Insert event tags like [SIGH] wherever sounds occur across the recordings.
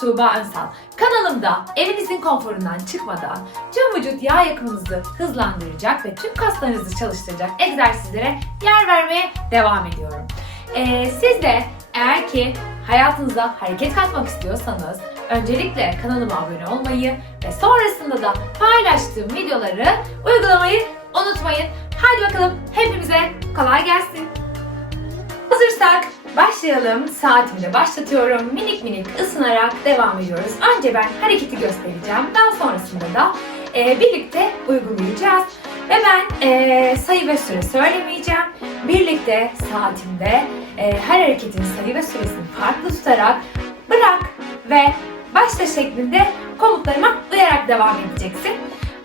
Tuğba Önsal. Kanalımda evinizin konforundan çıkmadan tüm vücut yağ yakımınızı hızlandıracak ve tüm kaslarınızı çalıştıracak egzersizlere yer vermeye devam ediyorum. Ee, siz de eğer ki hayatınıza hareket katmak istiyorsanız öncelikle kanalıma abone olmayı ve sonrasında da paylaştığım videoları uygulamayı unutmayın. Haydi bakalım hepimize kolay gelsin. Hazırsak başlayalım. Saatimi de başlatıyorum. Minik minik ısınarak devam ediyoruz. Önce ben hareketi göstereceğim. Daha sonrasında da e, birlikte uygulayacağız. Ve ben e, sayı ve süre söylemeyeceğim. Birlikte saatimde e, her hareketin sayı ve süresini farklı tutarak bırak ve başla şeklinde komutlarıma uyarak devam edeceksin.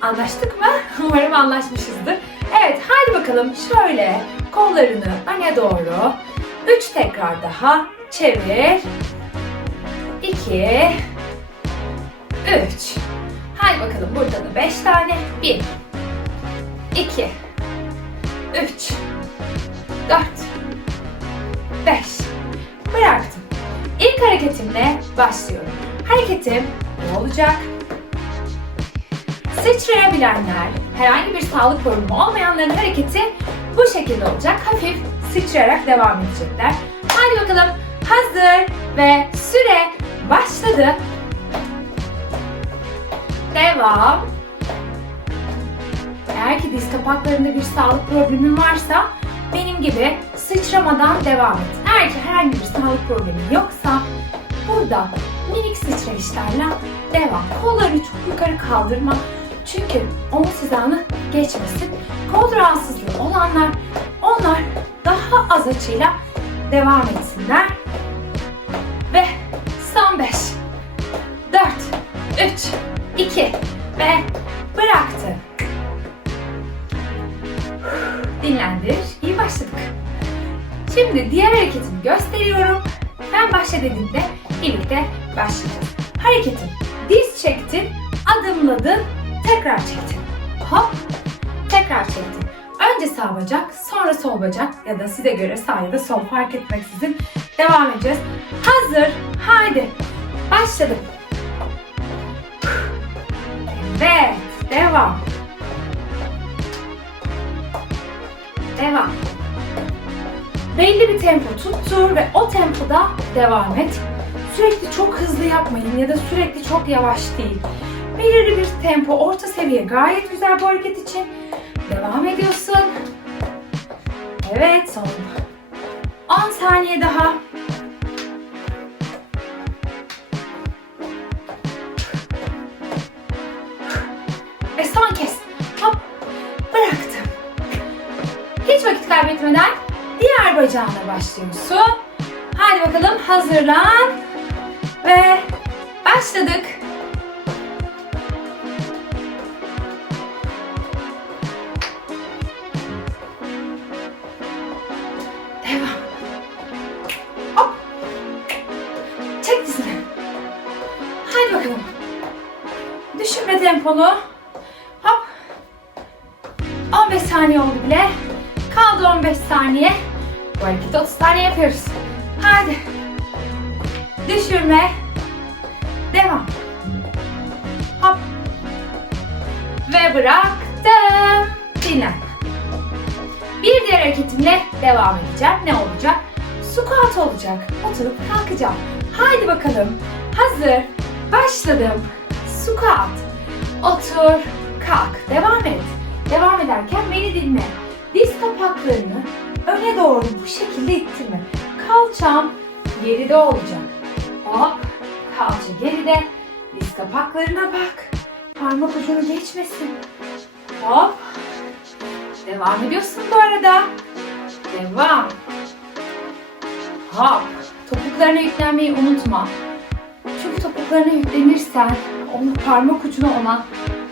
Anlaştık mı? [LAUGHS] Umarım anlaşmışızdır. Evet, haydi bakalım şöyle kollarını öne doğru 3 tekrar daha çevir. 2 3 Haydi bakalım burada da 5 tane. 1 2 3 4 5 Bıraktım. İlk hareketimle başlıyorum. Hareketim ne olacak? Sıçrayabilenler, herhangi bir sağlık problemi olmayanların hareketi bu şekilde olacak. Hafif sıçrayarak devam edecekler. Hadi bakalım hazır ve süre başladı. Devam. Eğer ki diz kapaklarında bir sağlık problemin varsa benim gibi sıçramadan devam et. Eğer ki herhangi bir sağlık problemin yoksa burada minik sıçrayışlarla devam. Kolları çok yukarı kaldırma. Çünkü omuz hizanı geçmesin. Kol rahatsızlığı olanlar onlar daha az açıyla devam etsinler. Ve son 5, 4, 3, 2 ve bıraktı. Dinlendir. İyi başladık. Şimdi diğer hareketimi gösteriyorum. Ben başla birlikte başlayacağız. Hareketim. Diz çektin, adımladın, tekrar çektin. Hop, tekrar çektin. Önce sağ bacak, sonra sol bacak ya da size göre sağ ya da sol fark etmeksizin devam edeceğiz. Hazır, haydi. Başladık. Evet, devam. Devam. Belli bir tempo tuttur ve o tempoda devam et. Sürekli çok hızlı yapmayın ya da sürekli çok yavaş değil. Belirli bir tempo, orta seviye gayet güzel bu hareket için. Devam ediyorsun. Evet, son 10 saniye daha. Ve son kez. Hop, bıraktım. Hiç vakit kaybetmeden diğer bacağına başlıyorsun. Hadi bakalım hazırlan. Ve başladık. Temponu. Hop. 15 saniye oldu bile. Kaldı 15 saniye. Bu hareketi 30 saniye yapıyoruz. Hadi. Düşürme. Devam. Hop. Ve bıraktım. Dinlen. Bir diğer hareketimle devam edeceğim. Ne olacak? Squat olacak. Oturup kalkacağım. Haydi bakalım. Hazır. Başladım. Squat. Otur. Kalk. Devam et. Devam ederken beni dinle. Diz kapaklarını öne doğru bu şekilde ittirme. Kalçam geride olacak. Hop. Kalça geride. Diz kapaklarına bak. Parmak ucunu geçmesin. Hop. Devam ediyorsun bu arada. Devam. Hop. Topuklarına yüklenmeyi unutma. Çünkü topuklarına yüklenirsen, onu parmak ucuna ona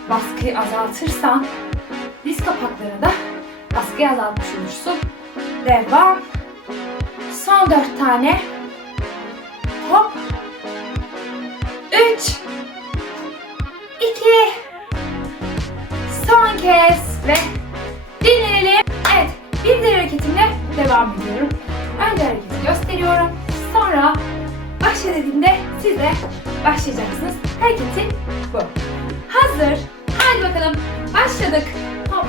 baskıyı azaltırsan, diz kapaklarına da baskıyı azaltmış olursun. Devam. Son dört tane. Hop. Üç. iki, Son kez ve dinlenelim. Evet, bir diğer hareketimle devam ediyorum. Önce hareketi gösteriyorum. Sonra başla dediğimde siz de başlayacaksınız. Hareketi bu. Hazır. Hadi bakalım. Başladık. Hop.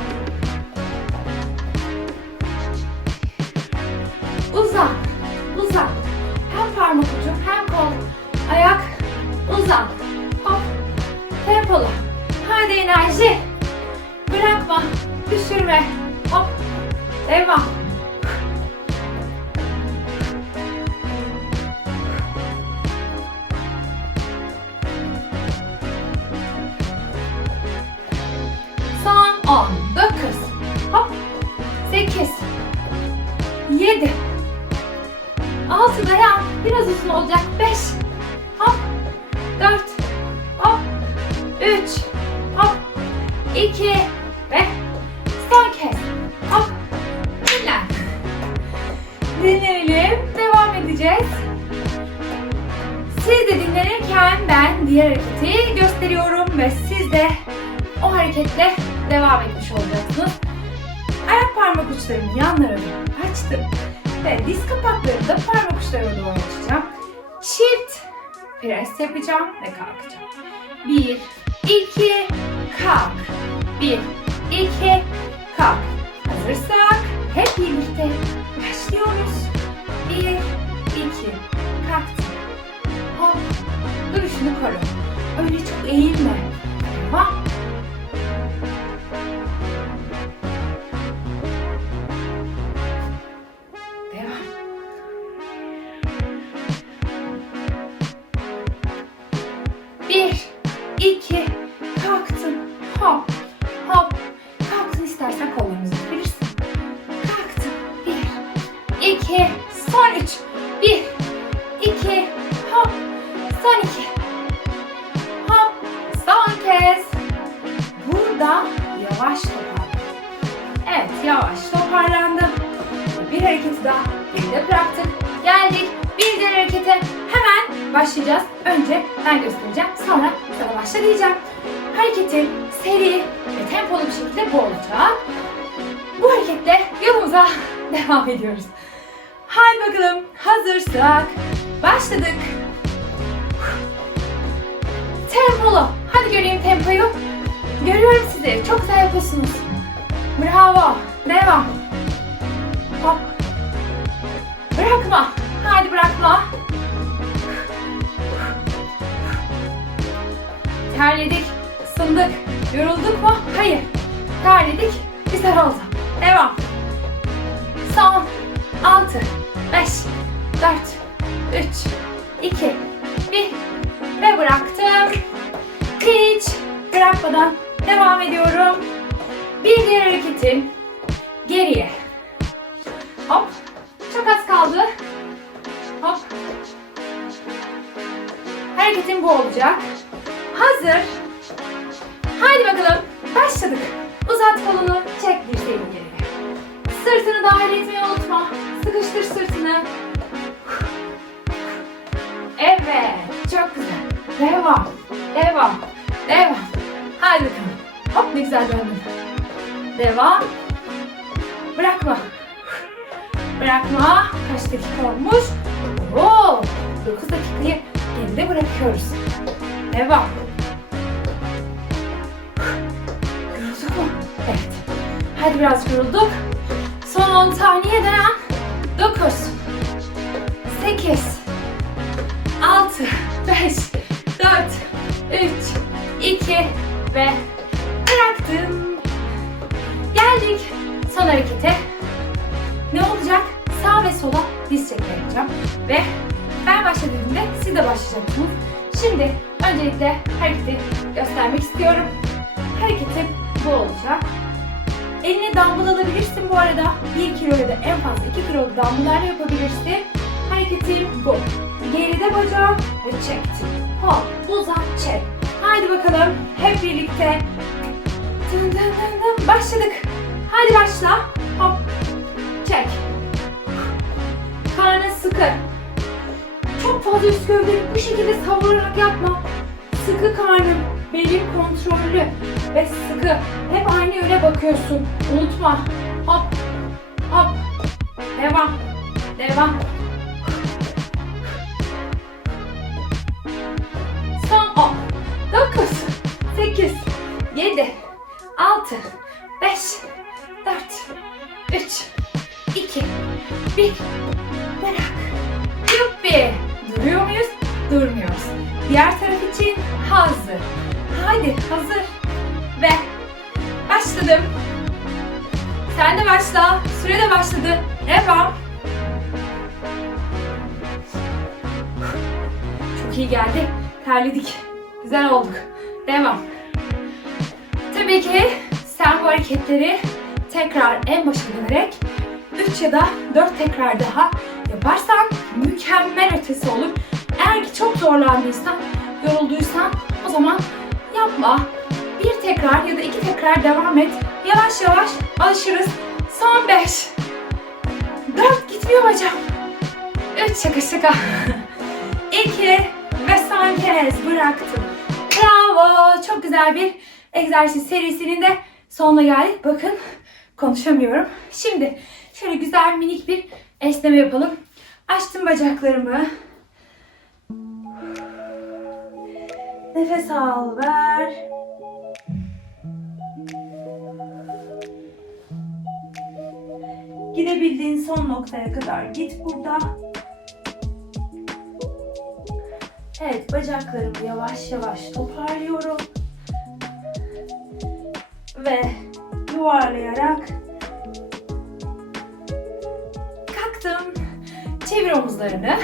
Uzan. Uzan. Hem parmak ucu hem kol. Ayak. Uzan. Hop. Tempolu. Hadi enerji. Bırakma. Düşürme. Hop. Devam. 2 ve son kez, hop, dinlen. Dinleyelim, devam edeceğiz. Siz de dinlenirken ben diğer hareketi gösteriyorum ve siz de o hareketle devam etmiş olacaksınız. Ayak parmak uçlarımı yanlara açtım ve diz kapaklarını da parmak uçlarıma doğru açacağım. Çift pres yapacağım ve kalkacağım. Bir, iki, kalk. Bir, iki, kalk. Hazırsak hep birlikte başlıyoruz. Bir, iki, kalktım. Hop, duruşunu koru. Öyle çok eğilme. Devam. Hop. Son kez. Burada yavaş toparlan. Evet, yavaş toparlandım. Bir hareketi daha geride bıraktık. Geldik. Bir diğer harekete hemen başlayacağız. Önce ben göstereceğim. Sonra sana başla diyeceğim. Hareketin seri ve tempolu bir şekilde bu. Bu hareketle yolumuza [LAUGHS] devam ediyoruz. Hadi bakalım. Hazırsak başladık. Tempolu. Hadi göreyim tempoyu. Görüyorum sizi. Çok güzel yapıyorsunuz. Bravo. Devam. Hop. Bırakma. Hadi bırakma. Terledik, ısındık. Yorulduk mu? Hayır. Terledik, güzel oldu. Devam. Son 6, 5, 4, 3, 2, 1 ve bıraktım. Hiç bırakmadan devam ediyorum. Bir diğer hareketim geriye. Hop. Çok az kaldı. Hop. Hareketim bu olacak. Hazır. Haydi bakalım. Başladık. Uzat kolunu. Çek dirseğini geriye. Sırtını dahil etmeyi unutma. Sıkıştır sırtını. Evet. Çok güzel. Devam. Devam. Devam. Haydi bakalım. Hop ne güzel döndün. Devam. Bırakma. Bırakma. Kaç dakika olmuş? Oo, 9 dakikayı geride bırakıyoruz. Devam. Yorulduk mu? Evet. Hadi biraz yorulduk. Son 10 saniye dayan. 9 8 6 5 4 3 2 ve bıraktım. Geldik son harekete. Ne olacak? Sağ ve sola diz çekme. Ve ben başladığımda siz de başlayacaksınız. Şimdi öncelikle hareketi göstermek istiyorum. Hareketim bu olacak. Eline dumbbell alabilirsin bu arada. 1 kilo ya da en fazla 2 kilo dumbbell'larla yapabilirsin. Hareketim bu. Geride bacağım ve çektim. Hop, uzat, çek. Haydi bakalım hep birlikte. Dın dın dın dın. Başladık. Haydi başla. Hop, çek. Karnın sıkı. Çok fazla üst gövdeni bu şekilde savurarak yapma. Sıkı karnın, belin kontrollü ve sıkı. Hep aynı yöne bakıyorsun. Unutma. Hop, hop. Devam, devam. 5, 4, 3, 2, 1. Bırak. Yuppi. Duruyor muyuz? Durmuyoruz. Diğer taraf için hazır. Haydi hazır. Ve başladım. Sen de başla. Süre de başladı. Devam. Çok iyi geldi. Terledik. Güzel olduk. Devam. Tabii ki sen bu hareketleri tekrar en başa dönerek 3 ya da 4 tekrar daha yaparsan mükemmel ötesi olur. Eğer ki çok zorlandıysan, yorulduysan o zaman yapma. Bir tekrar ya da iki tekrar devam et. Yavaş yavaş alışırız. Son 5. 4 gitmiyor hocam. 3 şaka şaka. [LAUGHS] 2 ve son kez bıraktım. Bravo. Çok güzel bir egzersiz serisinin de sonuna geldik. Bakın konuşamıyorum. Şimdi şöyle güzel minik bir esneme yapalım. Açtım bacaklarımı. Nefes al, ver. Gidebildiğin son noktaya kadar git burada. Evet, bacaklarımı yavaş yavaş toparlıyorum. Ve yuvarlayarak kalktım. Çevir omuzlarını.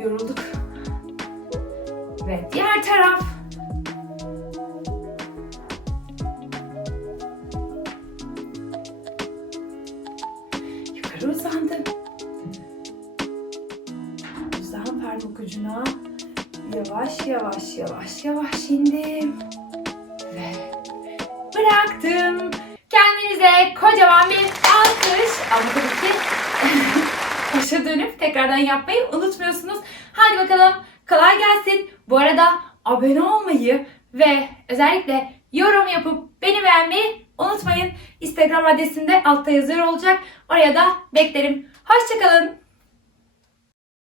Yorulduk. Ve diğer taraf. Bıraktım. Kendinize kocaman bir alkış. Ama tabii ki [LAUGHS] başa dönüp tekrardan yapmayı unutmuyorsunuz. Hadi bakalım kolay gelsin. Bu arada abone olmayı ve özellikle yorum yapıp beni beğenmeyi unutmayın. Instagram adresim de altta yazıyor olacak. Oraya da beklerim. Hoşçakalın.